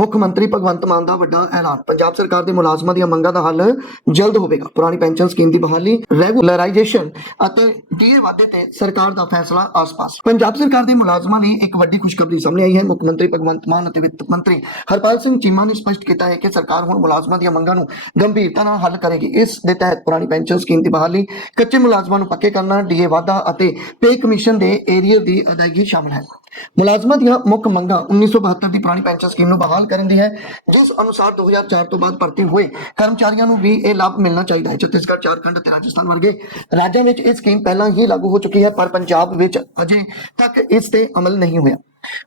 ਮੁੱਖ ਮੰਤਰੀ ਭਗਵੰਤ ਮਾਨ ਦਾ ਵੱਡਾ ਐਲਾਨ। ਪੰਜਾਬ ਸਰਕਾਰ ਦੇ ਮੁਲਾਜ਼ਮਾਂ ਦੀਆਂ ਮੰਗਾਂ ਦਾ ਹੱਲ ਜਲਦ ਹੋਵੇਗਾ। ਪੁਰਾਣੀ ਪੈਨਸ਼ਨ ਸਕੀਮ ਦੀ ਬਹਾਲੀ, ਰੈਗੂਲਰਾਈਜੇਸ਼ਨ ਅਤੇ ਡੀਏ ਵਾਧੇ ਤੇ ਸਰਕਾਰ ਦਾ ਫੈਸਲਾ ਆਸ-ਪਾਸ। ਪੰਜਾਬ ਸਰਕਾਰ ਦੇ ਮੁਲਾਜ਼ਮਾਂ ਲਈ ਇੱਕ ਵੱਡੀ ਖੁਸ਼ਖਬਰੀ ਸਾਹਮਣੇ ਆਈ ਹੈ। ਮੁੱਖ ਮੰਤਰੀ ਭਗਵੰਤ ਮਾਨ ਅਤੇ ਵਿੱਤ ਮੰਤਰੀ ਹਰਪਾਲ ਸਿੰਘ ਚੀਮਾ ਨੇ ਸਪਸ਼ਟ ਕੀਤਾ ਹੈ ਕਿ ਸਰਕਾਰ ਹੁਣ ਮੁਲਾਜ਼ਮਾਂ ਦੀਆਂ ਮੰਗਾਂ ਨੂੰ ਗੰਭੀਰਤਾ ਨਾਲ ਹੱਲ ਕਰੇਗੀ। ਇਸ ਦੇ ਤਹਿਤ ਪੁਰਾਣੀ ਪੈਨਸ਼ਨ ਸਕੀਮ ਦੀ ਬਹਾਲੀ, ਕੱਚੇ ਮੁਲਾਜ਼ਮਾਂ ਨੂੰ ਪੱਕੇ ਕਰਨਾ ਡੀਏ ਵਾਧਾ ਅਤੇ ਪੇ ਕਮਿਸ਼ਨ ਦੇ ਏਰੀਅਰ ਦੀ ਅਦਾਇਗੀ ਸ਼ਾਮਲ ਹੈ। ਮੁਲਾਜ਼ਮਾਂ ਦੀਆਂ ਮੁੱਖ ਮੰਗਾਂ 1972 ਦੀ ਪੁਰਾਣੀ ਪੈਨਸ਼ਨ ਸਕੀਮ ਨੂੰ ਬਹਾਲ ਕਰਨ ਦੀ ਹੈ, ਜਿਸ ਅਨੁਸਾਰ 2004 ਤੋਂ ਬਾਅਦ ਭਰਤੀ ਹੋਏ ਕਰਮਚਾਰੀਆਂ ਨੂੰ ਵੀ ਇਹ ਲਾਭ ਮਿਲਣਾ ਚਾਹੀਦਾ ਹੈ। ਛੱਤੀਸਗੜ੍ਹ, ਝਾਰਖੰਡ ਅਤੇ ਰਾਜਸਥਾਨ ਵਰਗੇ ਰਾਜਾਂ ਵਿੱਚ ਇਹ ਸਕੀਮ ਪਹਿਲਾਂ ਹੀ ਲਾਗੂ ਹੋ ਚੁੱਕੀ ਹੈ, ਪਰ ਪੰਜਾਬ ਵਿੱਚ ਅਜੇ ਤੱਕ ਇਸ ਤੇ ਅਮਲ ਨਹੀਂ ਹੋਇਆ।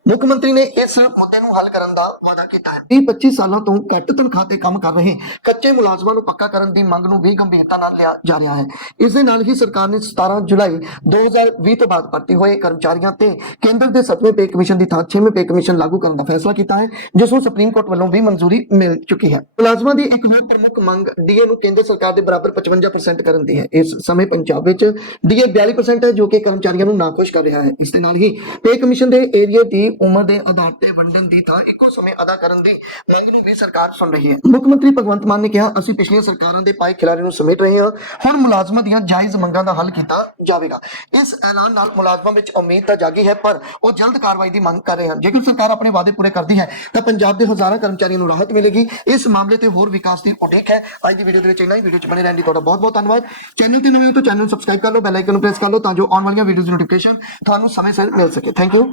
ਮੁੱਖ ਮੰਤਰੀ ਨੇ ਇਸ ਮੁੱਦੇ ਨੂੰ ਹੱਲ ਕਰਨ ਦਾ ਵਾਅਦਾ ਕੀਤਾ ਹੈ। 20 25 ਸਾਲਾਂ ਤੋਂ ਘੱਟ ਤਨਖਾਹ ਤੇ ਕੰਮ ਕਰ ਰਹੇ ਕੱਚੇ ਮੁਲਾਜ਼ਮਾਂ ਨੂੰ ਪੱਕਾ ਕਰਨ ਦੀ ਮੰਗ ਨੂੰ ਵੀ ਗੰਭੀਰਤਾ ਨਾਲ ਲਿਆ ਜਾ ਰਿਹਾ ਹੈ। ਇਸ ਦੇ ਨਾਲ ਹੀ ਸਰਕਾਰ ਨੇ 17 ਜੁਲਾਈ 2020 ਤੋਂ ਬਾਅਦ ਭਰਤੀ ਹੋਏ ਕਰਮਚਾਰੀਆਂ ਤੇ ਕੇਂਦਰ ਦੇ 7ਵੇਂ ਪੇ ਕਮਿਸ਼ਨ ਦੀ ਥਾਂ 6ਵੇਂ ਪੇ ਕਮਿਸ਼ਨ ਲਾਗੂ ਕਰਨ ਦਾ ਫੈਸਲਾ ਕੀਤਾ ਹੈ, ਜਿਸ ਨੂੰ ਸੁਪਰੀਮ ਕੋਰਟ ਵੱਲੋਂ ਵੀ ਮਨਜ਼ੂਰੀ ਮਿਲ ਚੁੱਕੀ ਹੈ। ਮੁਲਾਜ਼ਮਾਂ ਦੀ ਇੱਕ ਹੋਰ ਪ੍ਰਮੁੱਖ ਮੰਗ ਡੀਏ ਨੂੰ ਕੇਂਦਰ ਸਰਕਾਰ ਦੇ ਬਰਾਬਰ 55% ਕਰਨ ਦੀ ਹੈ। ਇਸ ਸਮੇਂ ਪੰਜਾਬ ਵਿੱਚ ਡੀਏ 42% ਹੈ, ਜੋ ਕਿ ਕਰਮਚਾਰੀਆਂ ਨੂੰ ਨਾਖੁਸ਼ ਕਰ ਰਿਹਾ ਹੈ। ਇਸ ਦੇ ਨਾਲ ਹੀ ਪੇ ਕਮਿਸ਼ਨ ਦੇ ਏਰੀਆ ਏਰੀਏ ਦੀ ਉਮਰ ਦੇ ਆਧਾਰ ਤੇ ਵੰਡਣ ਦੀ ਥਾਂ ਇੱਕੋ ਸਮੇਂ ਅਦਾ ਕਰਨ ਦੀ ਮੰਗ ਨੂੰ ਵੀ ਸਰਕਾਰ ਸੁਣ ਰਹੀ ਹੈ। ਮੁੱਖ ਮੰਤਰੀ ਭਗਵੰਤ ਮਾਨ ਨੇ ਕਿਹਾ, ਅਸੀਂ ਪਿਛਲੀਆਂ ਸਰਕਾਰਾਂ ਦੇ ਪਾਏ ਖਿਲਾਰੇ ਨੂੰ ਸਮੇਟ ਰਹੇ ਹਾਂ। ਹੁਣ ਮੁਲਾਜ਼ਮਾਂ ਦੀਆਂ ਜਾਇਜ਼ ਮੰਗਾਂ ਦਾ ਹੱਲ ਕੀਤਾ ਜਾਵੇਗਾ। ਇਸ ਐਲਾਨ ਨਾਲ ਮੁਲਾਜ਼ਮਾਂ ਵਿੱਚ ਉਮੀਦ ਤਾਂ ਜਾਗੀ ਹੈ, ਪਰ ਉਹ ਜਲਦ ਕਾਰਵਾਈ ਦੀ ਮੰਗ ਕਰ ਰਹੇ ਹਨ। ਜੇਕਰ ਸਰਕਾਰ ਆਪਣੇ ਵਾਅਦੇ ਪੂਰੇ ਕਰਦੀ ਹੈ, ਤਾਂ ਪੰਜਾਬ ਦੇ ਹਜ਼ਾਰਾਂ ਕਰਮਚਾਰੀਆਂ ਨੂੰ ਰਾਹਤ ਮਿਲੇਗੀ। ਇਸ ਮਾਮਲੇ ਤੇ ਹੋਰ ਵਿਕਾਸ ਦੀ ਉਡੀਕ ਹੈ। ਅੱਜ ਦੀ ਵੀਡੀਓ ਦੇ ਵਿੱਚ ਇੰਨਾ ਹੀ। ਵੀਡੀਓ 'ਚ ਬਣੇ ਰਹਿਣ ਲਈ ਤੁਹਾਡਾ ਬਹੁਤ ਬਹੁਤ ਧੰਨਵਾਦ। ਚੈਨਲ ਤੇ ਨਵੇਂ ਹੋ ਤਾਂ ਚੈਨਲ ਨੂੰ ਸਬਸਕ੍ਰਾਈਬ ਕਰ ਲਓ ਬੈਲ ਆਈਕਨ ਨੂੰ ਪ੍ਰੈਸ ਕਰ ਲਓ, ਤਾਂ ਜੋ ਆਉਣ ਵਾਲੀਆਂ ਵੀਡੀਓਜ਼ ਦੀ ਨੋਟੀਫਿਕੇਸ਼ਨ ਤੁਹਾਨੂੰ ਸਮੇਂ ਸਿਰ ਮਿਲ ਸਕੇ। Thank you